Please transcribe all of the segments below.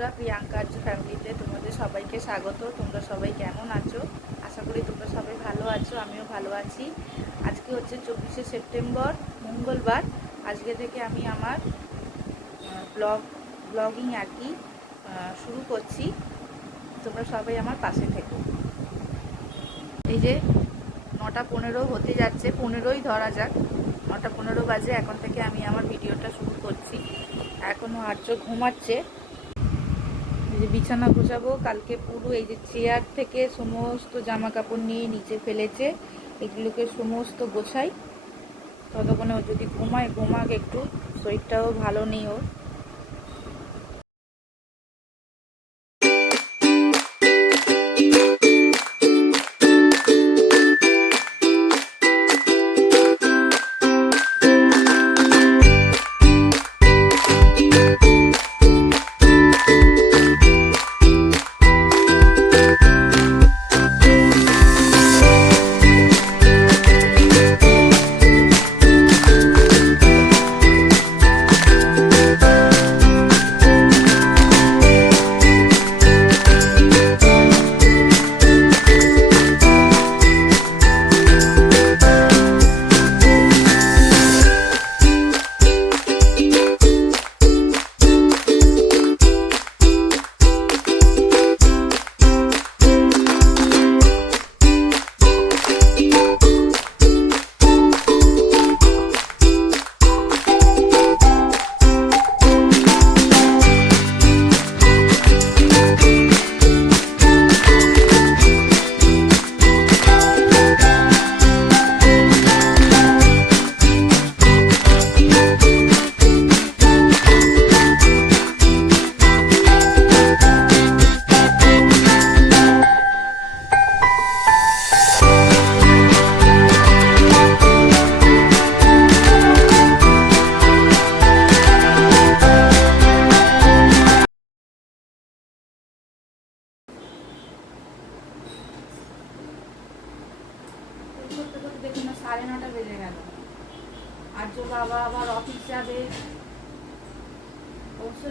বন্ধুরা, প্রিয়াঙ্কা আর্য ফ্যামিলিতে তোমাদের সবাইকে স্বাগত। তোমরা সবাই কেমন আছো? আশা করি তোমরা সবাই ভালো আছো, আমিও ভালো আছি। আজকে হচ্ছে চব্বিশে সেপ্টেম্বর, মঙ্গলবার। আজকে থেকে আমি আমার ব্লগ, ব্লগিং আর কি শুরু করছি। তোমরা সবাই আমার পাশে থেকো। এই যে নটা পনেরো হতে যাচ্ছে, পনেরোই ধরা যাক। নটা পনেরো বাজে, এখন থেকে আমি আমার ভিডিওটা শুরু করছি। এখনও আর্য ঘুমাচ্ছে। বিছানা গোছাবো, কালকে পুরো এই যে চেয়ার থেকে সমস্ত জামা কাপড় নিয়ে নিচে ফেলেছে, এগুলোকে সমস্ত গোছাই। ততক্ষণে যদি ঘুমায়, ঘুমাক একটু, শরীরটাও ভালো নেই ওর।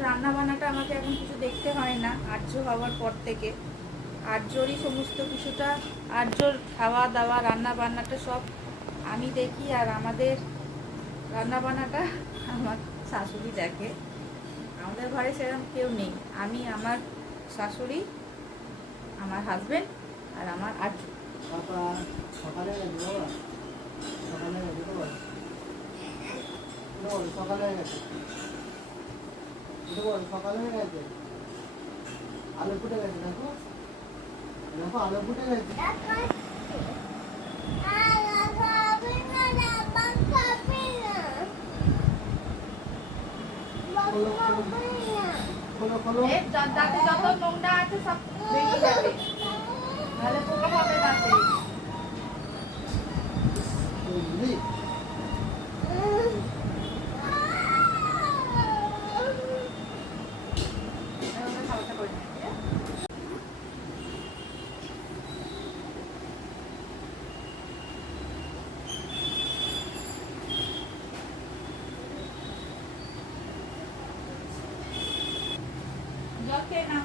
রান্না বান্নাটা আমাকে এখন কিছু দেখতে হয় না, আর্য হওয়ার পর থেকে। আর্যরই সমস্ত কিছুটা, আর্যর খাওয়া দাওয়া রান্না বান্নাটা সব আমি দেখি আর আমাদের রান্না বান্নাটা আমার শাশুড়ি দেখে। আমাদের ঘরে সেরকম কেউ নেই। আমি, আমার শাশুড়ি, আমার হাজবেন্ড আর আমার আর্য। সকালে সকালে বল সকালে এটা গেছে। আলু গেছে, দেখো। দেখো, আলু ফুটে গেছে। খোলো খোলো দাঁতে যত নোংরা আছে সব নাহলে পোকা হবে দাঁতে বুঝলি এভাবে খাওয়াটা করে নিচ্ছি, হ্যাঁ? জল খেয়ে না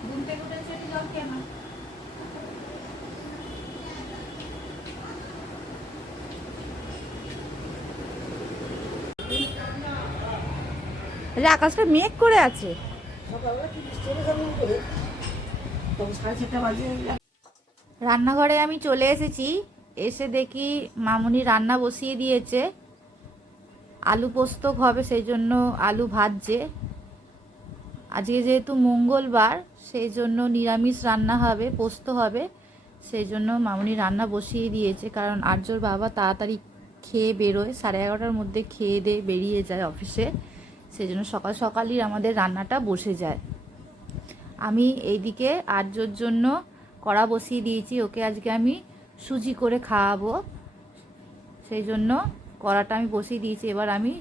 ঘুম থেকে উঠেছে জল খেয়ে না আকাশটা মেঘ করে আছে। রান্নাঘরে আমি চলে এসেছি, এসে দেখি মামুনি রান্না বসিয়ে দিয়েছে। আলু পোস্তক হবে, সেই জন্য আলু ভাজছে। আজকে যেহেতু মঙ্গলবার, সেই জন্য নিরামিষ রান্না হবে, পোস্ত হবে। সেই জন্য মামুনি রান্না বসিয়ে দিয়েছে, কারণ আর্যর বাবা তাড়াতাড়ি খেয়ে বেরোয়। সাড়ে এগারোটার মধ্যে খেয়ে দিয়ে বেরিয়ে যায় অফিসে। সেই জন্য সকাল সকালই আমাদের রান্নাটা বসে যায় আমি এইদিকে আর্যর জন্য কড়া বসিয়ে দিয়েছি ওকে আজকে আমি সুজি করে খাওয়াবো সেই জন্য কড়াটা আমি বসিয়ে দিয়েছি এবার আমি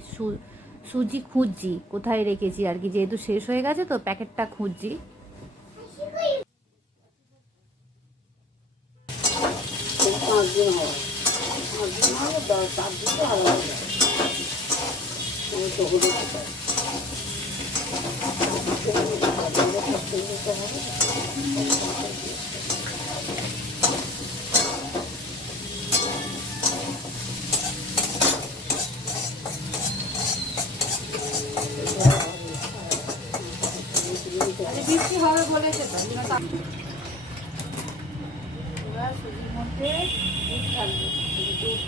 সুজি খুঁজছি কোথায় রেখেছি আর কি যেহেতু শেষ হয়ে গেছে তো প্যাকেটটা খুঁজছি দিন হয় পাঁচ দিন হবে দিন তো দিতে হবে আরে বৃষ্টি হবে। বলেছে সুজির মধ্যে দুধ ঢালবো দুধ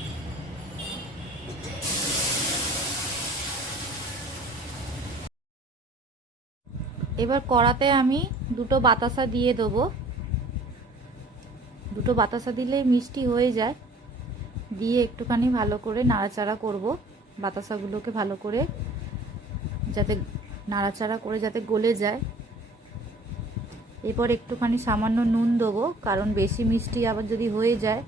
এবার কড়াতে আমি দুটো বাতাসা দিয়ে দেবো। দুটো বাতাসা দিলে মিষ্টি হয়ে যায়। দিয়ে একটুখানি ভালো করে নাড়াচাড়া করব। বাতাসাগুলোকে ভালো করে যাতে নাড়াচাড়া করে যাতে গলে যায়। এরপর একটুখানি সামান্য নুন দেবো, কারণ বেশি মিষ্টি আবার যদি হয়ে যায়,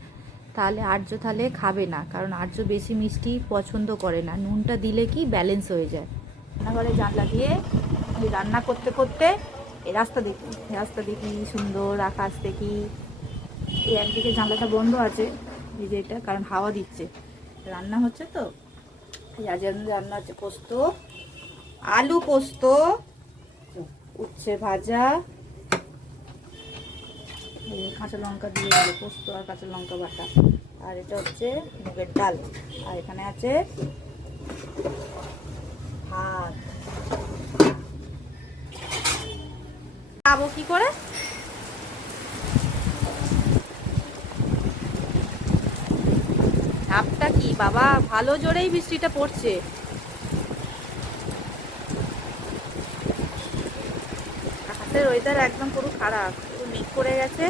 তাহলে আর্য তাহলে খাবে না, কারণ আর্য বেশি মিষ্টি পছন্দ করে না। নুনটা দিলে কি ব্যালেন্স হয়ে যায়। রান্নাঘরে জানলা দিয়ে ওই রান্না করতে করতে এই রাস্তা দেখি। রাস্তা দেখি, সুন্দর আকাশ দেখি। এই একদিকে জানলাটা বন্ধ আছে, এই যে এটা, কারণ হাওয়া দিচ্ছে। রান্না হচ্ছে তো। রান্না হচ্ছে পোস্ত, আলু পোস্ত, উচ্ছে ভাজা কাঁচা লঙ্কা দিয়ে পোস্ত আর কাঁচা লঙ্কা বাটা। আর এটা হচ্ছে মুগের ডাল। আর এখানে আছে ভাত। খাব কি করে? ঝাপটা কি? বাবা, ভালো জোরেই বৃষ্টিটা পড়ছে। হাতের ওয়েদার একদম পুরো খারাপ। পুরো মেঘ করে গেছে।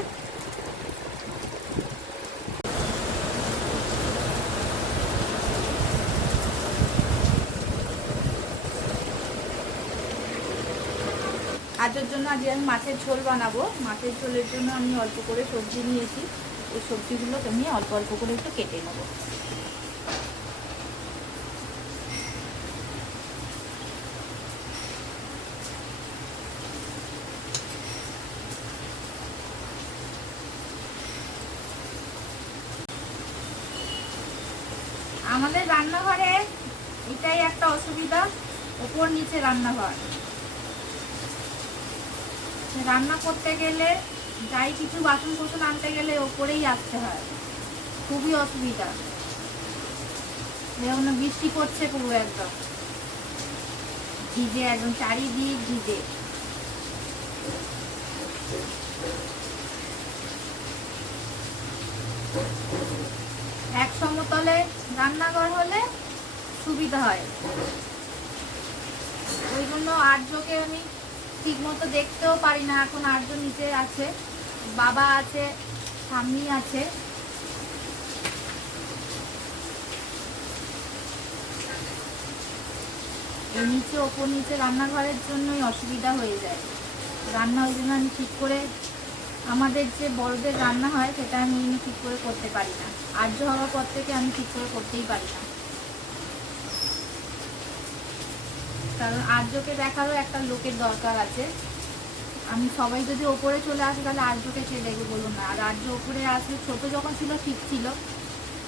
আজের জন্য আজকে আমি মাছের ঝোল বানাবো। মাছের ঝোলের জন্য আমি অল্প করে সবজি নিয়েছি। ওই সবজিগুলো আমি অল্প অল্প করে একটু কেটে নেব। আমাদের রান্নাঘরে এটাই একটা অসুবিধা, ওপর নিচে রান্নাঘর। রান্না করতে গেলে যাই কিছু বাসন কোসন আনতে গেলে ওপরেই আসতে হয়। খুবই অসুবিধা। যেমন বৃষ্টি পড়ছে পুরো একদম। ভিজে একদম, চারিদিক ভিজে। এক সমতলে রান্নাঘর হলে সুবিধা হয়। ওই জন্য আর্যকে আমি ঠিক মতো দেখতেও পারি না। এখন আর্য নিচে আছে, বাবা আছে, স্বামী আছে। নিচে, ওপর নিচে রান্নাঘরের জন্যই অসুবিধা হয়ে যায়। রান্না ওই জন্য আমি ঠিক করে, আমাদের যে বড়দের রান্না হয়, সেটা আমি ঠিক করে করতে পারি না। আর্য হওয়ার পর থেকে আমি ঠিক করে করতেই পারি না। কারণ আর্যকে দেখারও একটা লোকের দরকার আছে। আমি সবাই যদি ওপরে চলে আসে, তাহলে আর্যকে সে দেখবে বলুন না। আর আর্য ওপরে আসলে ছোটো যখন ছিল, ঠিক ছিল।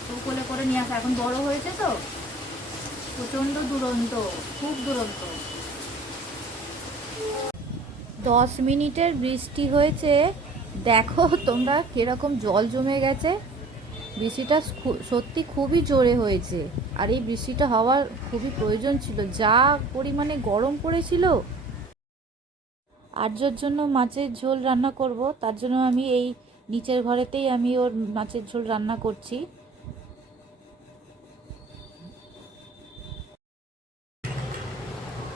তো কোলে করে নিয়ে আসে। এখন বড় হয়েছে তো। প্রচণ্ড দুরন্ত, খুব দুরন্ত। দশ মিনিটের বৃষ্টি হয়েছে। দেখো তোমরা কীরকম জল জমে গেছে। বৃষ্টিটা সত্যি খুবই জোরে হয়েছে। আর এই বৃষ্টিটা হওয়ার খুবই প্রয়োজন ছিল। যা পরিমাণে গরম পড়েছিল, আর্যর জন্য মাছের ঝোল রান্না করব, তার জন্য আমি এই নিচের ঘরেতেই আমি ওর মাছের ঝোল রান্না করছি।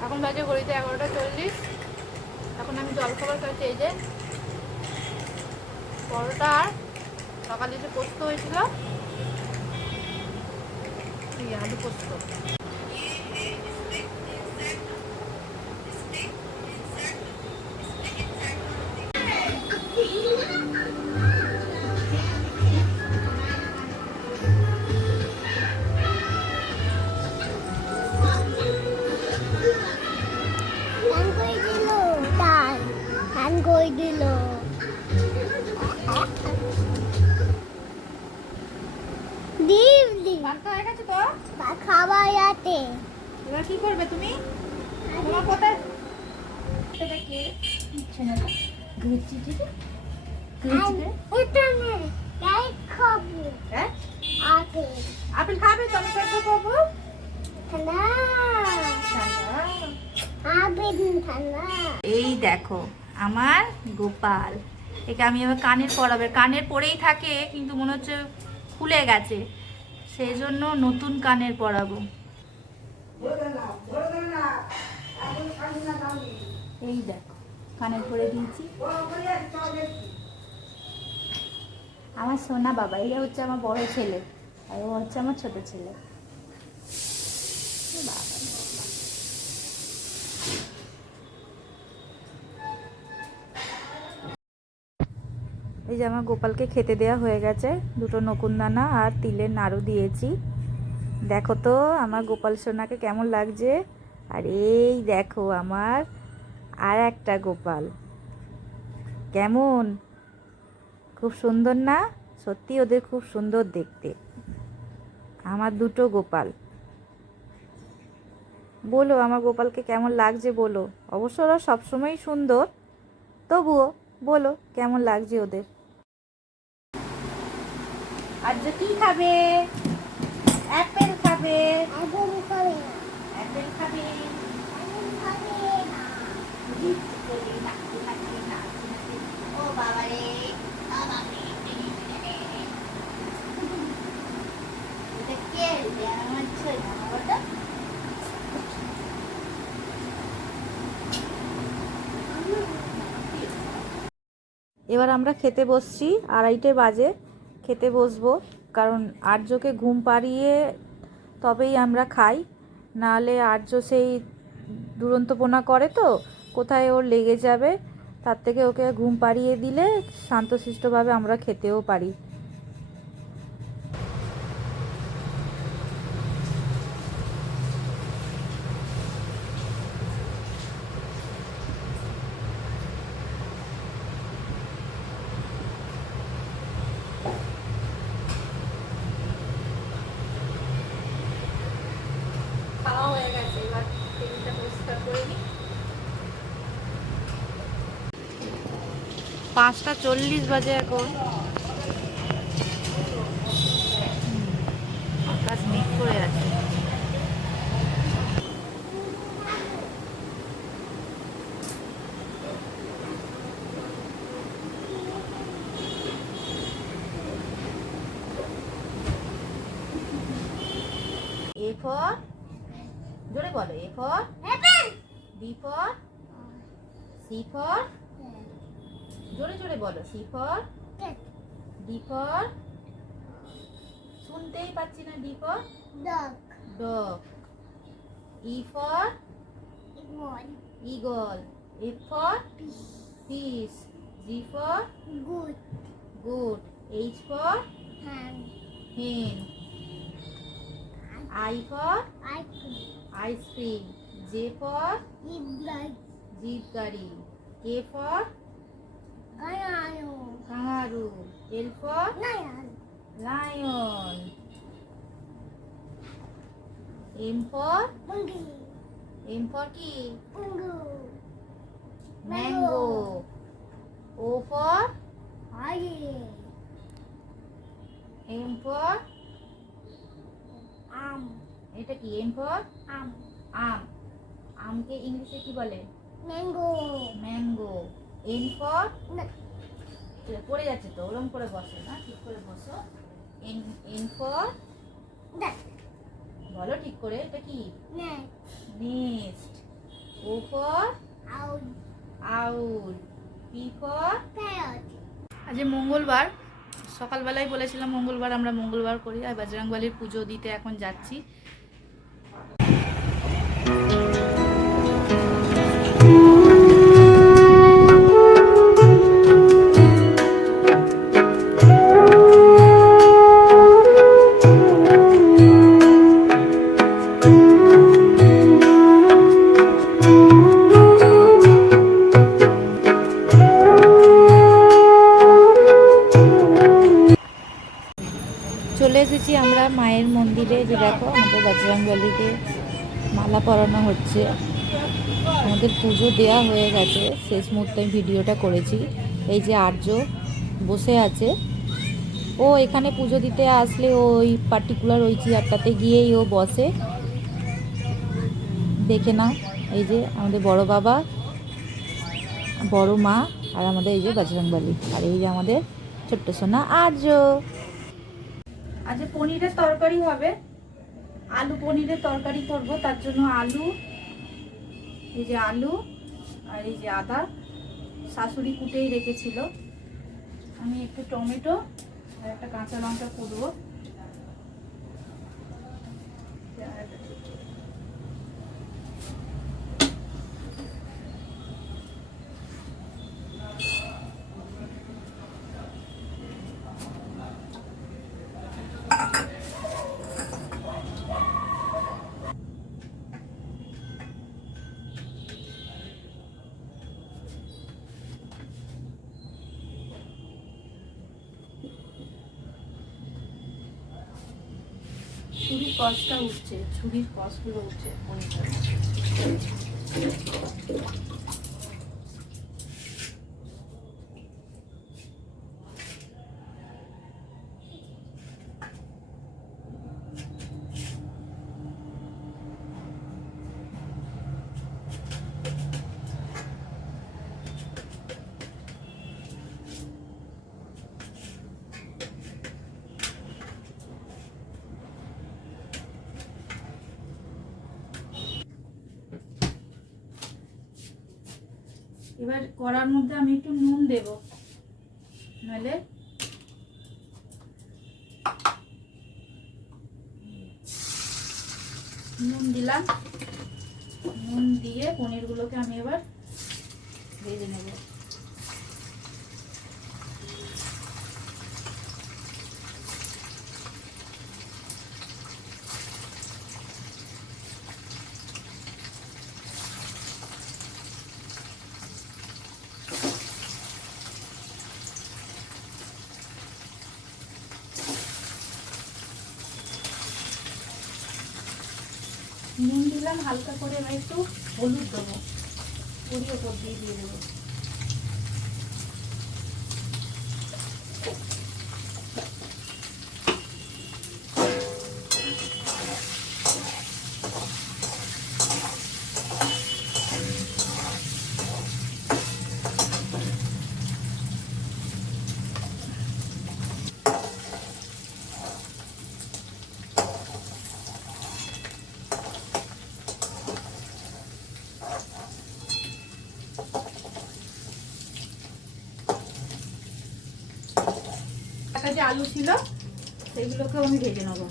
এখন বাজে ঘড়িতে এগারোটা চল্লিশ। এখন আমি জলখাবার খাচ্ছি, এই যে পরোটা আর সকালে যে পোস্ত হয়েছিল আলু পোস্ত। ডিম হয়ে গেছে তো? খাবার যাতে এবার কি করবে তুমি? তোমার কোথায়? এটা কে? ইচ্ছে না গুচি হ্যাঁ? আপেল। খাবে তো? আমি সেদ্ধ করব। এই দেখো আমার গোপাল। একে আমি এবার কানের পরাবে। কানের পরেই থাকে কিন্তু মনে হচ্ছে খুলে গেছে। সেই জন্য নতুন কানের পরাবো। এই দেখো, কানের পরে দিয়েছি। আমার সোনা বাবা এই হচ্ছে আমার বড় ছেলে, আর ও হচ্ছে আমার ছোট ছেলে। বাবা। এই যে আমার গোপালকে খেতে দেওয়া হয়ে গেছে। দুটো নকুনদানা আর তিলের নাড়ু দিয়েছি। দেখো তো আমার গোপাল সোনাকে কেমন লাগছে? আর এই দেখো আমার আর একটা গোপাল। কেমন? খুব সুন্দর না? সত্যি ওদের খুব সুন্দর দেখতে। আমার দুটো গোপাল। বলো আমার গোপালকে কেমন লাগছে বলো। অবশ্য ওরা সবসময়ই সুন্দর। তবুও বলো কেমন লাগছে ওদের? যে কি খাবে? অ্যাপেল খাবে। আপেল খাবে অ্যাপেল খাবে। ও বাবা রে এবার আমরা খেতে বসছি আড়াইটে বাজে। খেতে বসবো, কারণ আর্যকে ঘুম পাড়িয়ে তবেই আমরা খাই। নাহলে আর্য সেই দুরন্তপনা করে তো, কোথায় ওর লেগে যাবে? তার থেকে ওকে ঘুম পাড়িয়ে দিলে শান্তশিষ্টভাবে আমরা খেতেও পারি। পাঁচটা চল্লিশ বাজে এখন। শুনতেই পাচ্ছি না D for dog dog E for eagle eagle F for fish G for good good H for hand hen I for ice cream ice cream J for ইবলাই zip গাড়ি K for আয়ানো কাঙারু L for নায়ান lion M for? M for কি? Mango O for M for আম এটা কি M for আম আম আমকে ইংলিশে কি বলে? Mango mango N for পড়ে যাচ্ছে তো ওরম করে বসো না? ঠিক করে বসো। এন এন ফর বলো ঠিক করে এটা কি? নেক next O for out owl P for parrot আজ মঙ্গলবার সকালবেলায় বলেছিলাম মঙ্গলবার আমরা মঙ্গলবার করি আর বজরংবলির পুজো দিতে এখন যাচ্ছি। চলে এসেছি আমরা মায়ের মন্দিরে, যে দেখো আমাদের বজরংবলীকে মালা পরানো হচ্ছে। আমাদের পুজো দেওয়া হয়ে গেছে। শেষ মুহূর্তে আমি ভিডিওটা করেছি। এই যে আর্য বসে আছে। ও এখানে পুজো দিতে আসলে ওই পার্টিকুলার ওই চেয়ারটাতে গিয়েই ও বসে। দেখে না এই যে আমাদের বড় বাবা, বড় মা আর আমাদের এই যে বজরংবলী। আর এই যে আমাদের ছোট্ট সোনা আর্য। আজ পনিরের তরকারি হবে। আলু পনিরের তরকারি করব, তার জন্য আলু, এই যে আলু আর এই যে আদা। শাশুড়ি কুটেই রেখেছিল। আমি একটু টমেটো আর একটা কাঁচা লঙ্কা করব ছুরির কষটা উঠছে ছুরির কষ্টগুলো উঠছে। পনিরটা এবার কড়ার মধ্যে আমি একটু নুন দেব। নাহলে নুন দিলাম নুন দিয়ে পনিরগুলোকে আমি এবার ভেজে নেব নুন দিলাম হালকা করে এবার একটু হলুদ দেবো। পুরি ওপর দিয়ে দিয়ে দেবো একটা যে আলু ছিল, সেইগুলোকেও আমি ভেজে নেব।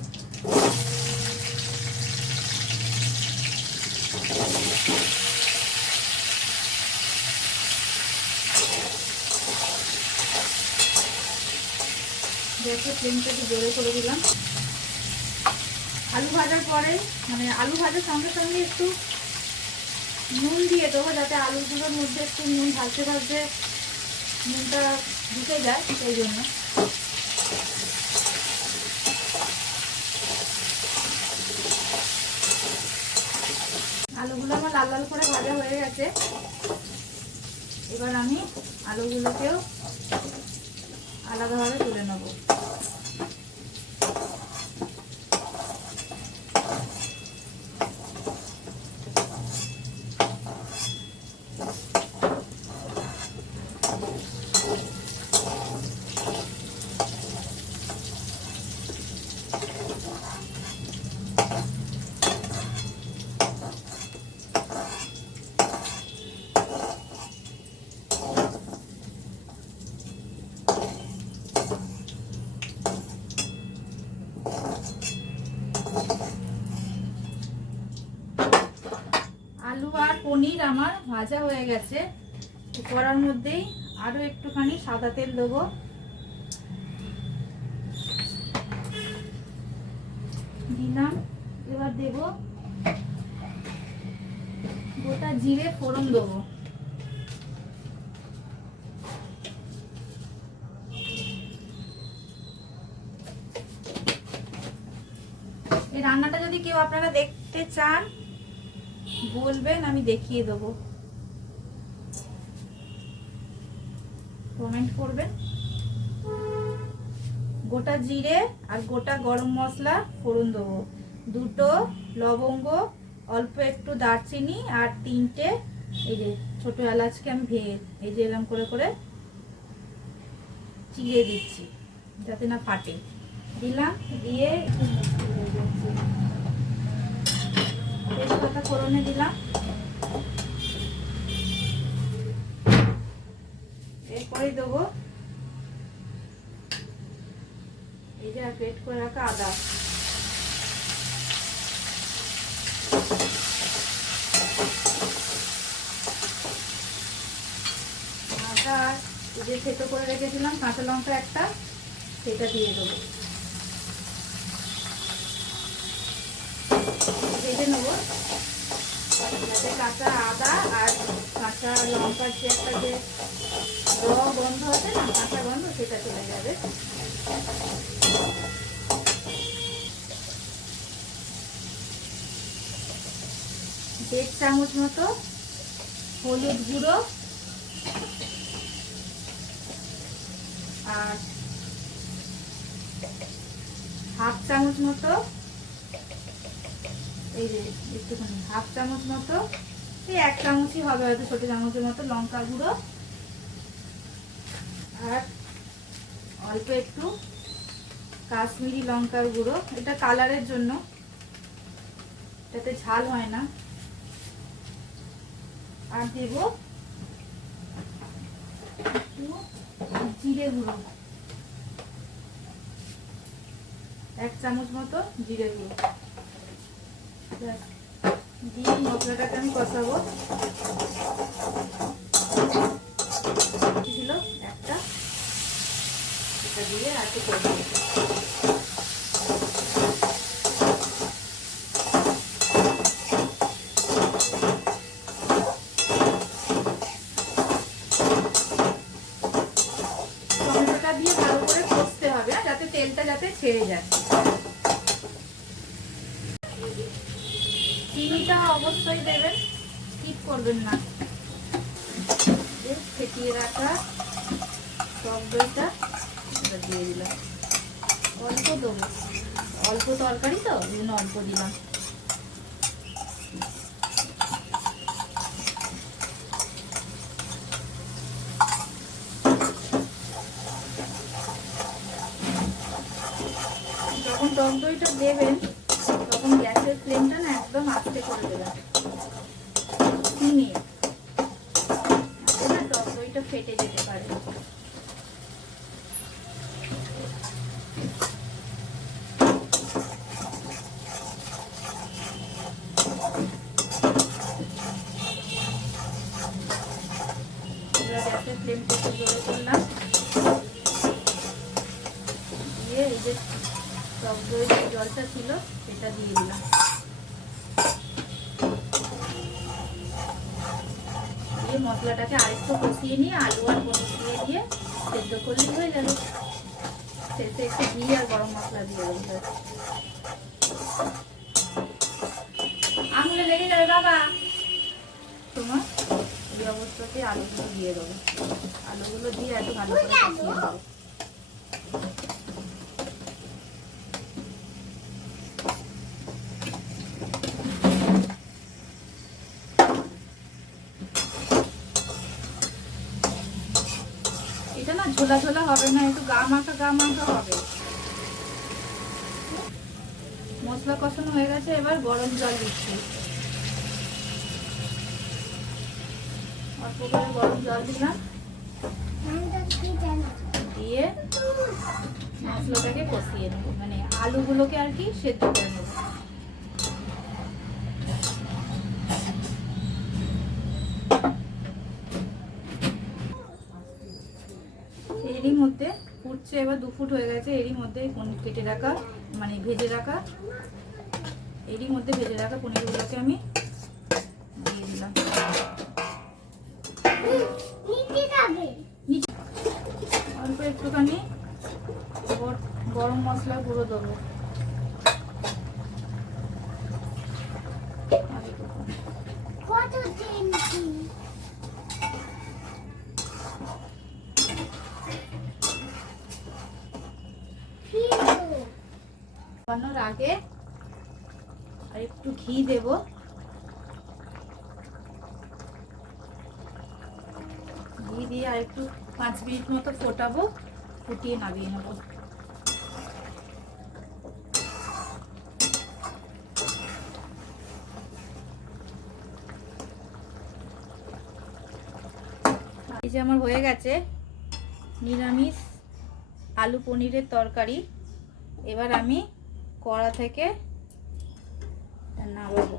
করে দিলাম। আলু ভাজার পরে মানে আলু ভাজার সঙ্গে সঙ্গে একটু নুন দিয়ে দেবো, যাতে আলুগুলোর মধ্যে একটু নুন ভাজতে ভাজতে নুনটা ঢুকে যায়, সেই জন্য আলুগুলো আমার লাল করে ভাজা হয়ে গেছে। এবার আমি আলুগুলোকেও আলাদাভাবে তুলে নেব আলু আর পনির আমার ভাজা হয়ে গেছে। করার মধ্যেই আরও একটুখানি সাদা তেল দেবো। দিলাম। এবার দেব গোটা জিরে ফোড়ন দেবো। এই রান্নাটা যদি কেউ আপনারা দেখতে চান, বলবেন, আমি দেখিয়ে দেবো। কমেন্ট করবেন গোটা জিরে আর গোটা গরম মশলা ফোড়ন দেবো। দুটো লবঙ্গ, অল্প একটু দারচিনি আর তিনটে এই যে ছোট এলাচকে আমি ভেঙে এই যে এরকম করে করে চিড়ে দিচ্ছি, যাতে না ফাটে। দিলাম, দিয়ে তেজপাতা ফোড়নে দিলাম। এরপরে দেবো। এই যে গ্রেট করে রাখা আদা। আদা যে থেতো করে রেখেছিলাম, কাঁচা লঙ্কা একটা, সেটা দিয়ে দেবো। ভেজে নেব। কাঁচা আদা আর কাঁচা লঙ্কার যে একটা যে সেটা চলে যাবে দেড় চামচ মতো হলুদ গুঁড়ো আর হাফ চামচ মতো এই যে একটুখানি, হাফ চামচ মতো, এই এক চামচই হবে হয়তো ছোট চামচের মতো লঙ্কা গুঁড়ো। আর অল্প একটু কাশ্মীরি লঙ্কার গুঁড়ো। এটা কালারের জন্য। এটাতে ঝাল হয় না। আর দেব জিরে গুঁড়ো। এক চামচ মতো জিরে গুঁড়ো। দিয়ে মশলাটাকে আমি কষাবো। একটা দিয়ে ভালো করে যাতে তেলটা যাতে ছেড়ে যায়। চিনিটা অবশ্যই দেবেন স্কিপ করবেন না। ফেটিয়ে রাখা টক দইটা এটা দিয়ে দিলাম। অল্প দেবো। অল্প তরকারি তো ওই জন্য অল্প দিলাম। যখন টক দইটা দেবেন, তখন গ্যাসের ফ্লেমটা না একদম আস্তে করে দেবেন চিনিয়ে না টক দইটা ফেটে যেতে পারে এবার গ্যাসের দিয়ে এই যে টক দইয়ের যে জলটা ছিল, সেটা দিয়ে দিলাম। দিয়ে মশলাটাকে আরেকটু কষিয়ে নিয়ে আলু আর পনির দিয়ে দিয়ে সেদ্ধ করলেই হয়ে যাবে। শেষে একটু ঘি আর গরম মশলা দিয়ে দেবো। আঙুলে লেগে যাবে, বাবা। তোমার এই অবস্থাতে আলুগুলো দিয়ে দেবো। আলুগুলো দিয়ে একটু ভালো করে ঝোলা ঝোলা হবে না, একটু গা মাখা গা মাখা হবে। মশলা কষানো হয়ে গেছে, এবার গরম জল দিচ্ছি। অল্প করে গরম জল দিলাম। দিয়ে মশলাটাকে কষিয়ে নেব। মানে আলুগুলোকে আর কি সেদ্ধ করে নেব এরই মধ্যে ফুটছে এবার দু ফুট হয়ে গেছে, এরই মধ্যে পনির কেটে রাখা মানে ভেজে রাখা। এরই মধ্যে ভেজে রাখা পনিরগুলোকে আমি দিয়ে দিলাম। অল্প একটুখানি গরম মশলা গুঁড়ো দেবো আর একটুখানি। কত তিনটি বানানোর আগে আর একটু ঘি দেব। ঘি দিয়ে আর একটু পাঁচ মিনিট মতো ফোটাবো, ফুটিয়ে নামিয়ে নেব। এই যে আমার হয়ে গেছে নিরামিষ আলু পনিরের তরকারি। এবার আমি কড়া থেকে নামাবো।